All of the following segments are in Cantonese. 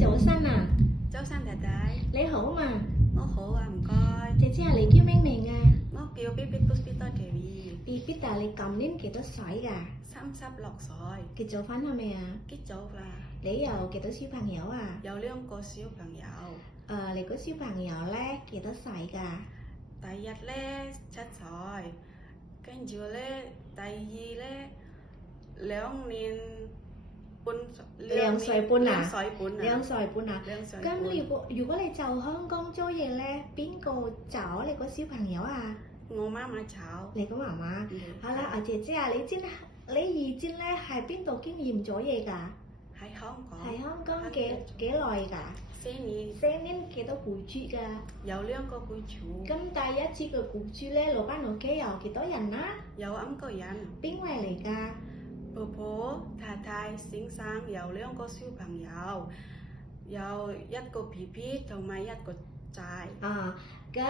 早晨啊，早晨太太，你好嘛？我好啊，唔該。姐姐你叫咩名啊？我叫 Bibit Dewi， Bibit à, 你今年幾多歲㗎？ 36歲，結咗婚係咪啊？結咗啦，你有幾多小朋友啊？有2個小朋友。你個小朋友咧幾多歲㗎？第一咧7歲，跟住咧第二咧2年半2歲半啊？ 2歲半啊2歲半啊？ 2歲半。咁如果你就香港做嘢咧，邊個找你個小朋友啊？我媽媽找。你個媽媽？好啦，姐姐啊，你以前咧喺邊度經驗咗嘢㗎？喺香港。喺香港幾耐㗎4年。4年幾多僱主㗎？有2個僱主。咁第一次嘅僱主咧，老闆屋企有幾多人啊？有5個人。邊位嚟㗎？婆婆、太太、先生有2個小朋友，有1個 BB 同埋1個仔。啊，咁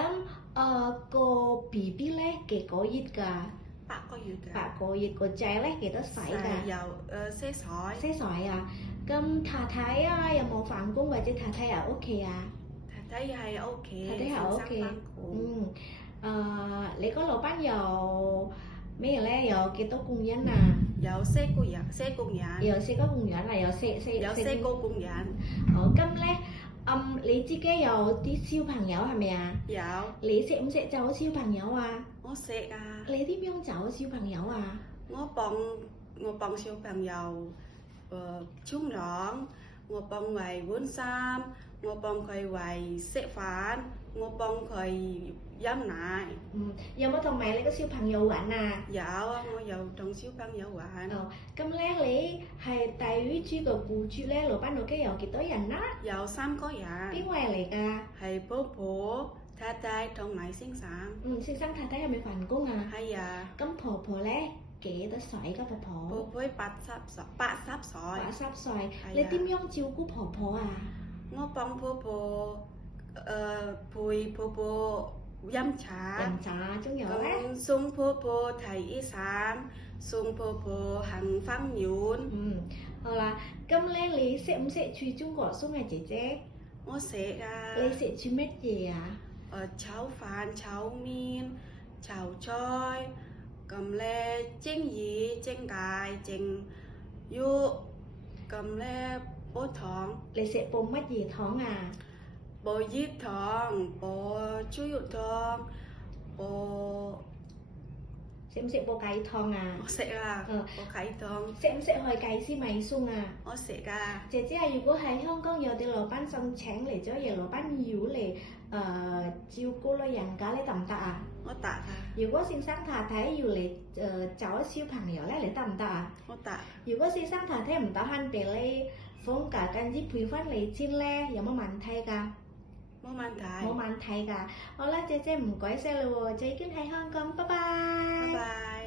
個 BB 咧幾個月㗎8個月嘅。8個月，個仔咧幾多歲㗎？有4歲。4歲啊！咁太太啊，有冇返工或者太太喺屋企啊？太太喺屋企。太太喺屋企。你個老闆有咩咧？有幾多工人啊？有4個人。有4個工人啊！有4個工人。好，咁咧，你自己有啲小朋友係咪啊？有。你識唔識找小朋友啊？我識啊。你點樣找小朋友啊？我幫小朋友沖涼，我幫佢換衫，我幫佢為食飯，我幫佢飲奶。有冇同埋你個小朋友玩啊？有啊，我有同小朋友玩。咁咧，你係第一個僱主咧，老闆屋企有幾多人啊？有3個人。邊位嚟㗎？係婆婆、太太同埋先生。先生太太係咪返工啊？係啊。咁婆婆咧幾多歲㗎？婆婆？婆婆80歲。80歲。你點樣照顧婆婆啊？我幫婆婆陪婆婆飲茶。飲茶，仲有咧？送婆婆睇醫生，送婆婆行花園。好啦，咁咧你識唔識煮中國餸啊，姐姐？我識啊。你識煮乜嘢啊？炒飯、炒麵、炒菜，咁咧蒸魚、蒸雞、蒸肉，咁咧煲湯。你識煲乜嘢湯啊？煲熱湯、煲豬肉湯、煲。識唔識煲雞湯啊？我識啊。煲雞湯。識唔識開雞絲米餸啊？我識啊。姐姐啊，如果喺香港有啲老闆想請嚟咗嘢，老闆要嚟照顧老人家，你得唔得啊？我得啊。如果先生太太要嚟找小朋友咧，你得唔得啊？我得。如果先生太太唔得閒俾你放假跟住陪翻你先咧，有冇問題㗎？冇問題。冇問題㗎。好啦，姐姐唔該晒啦喎，再見喺香港，拜拜。拜拜。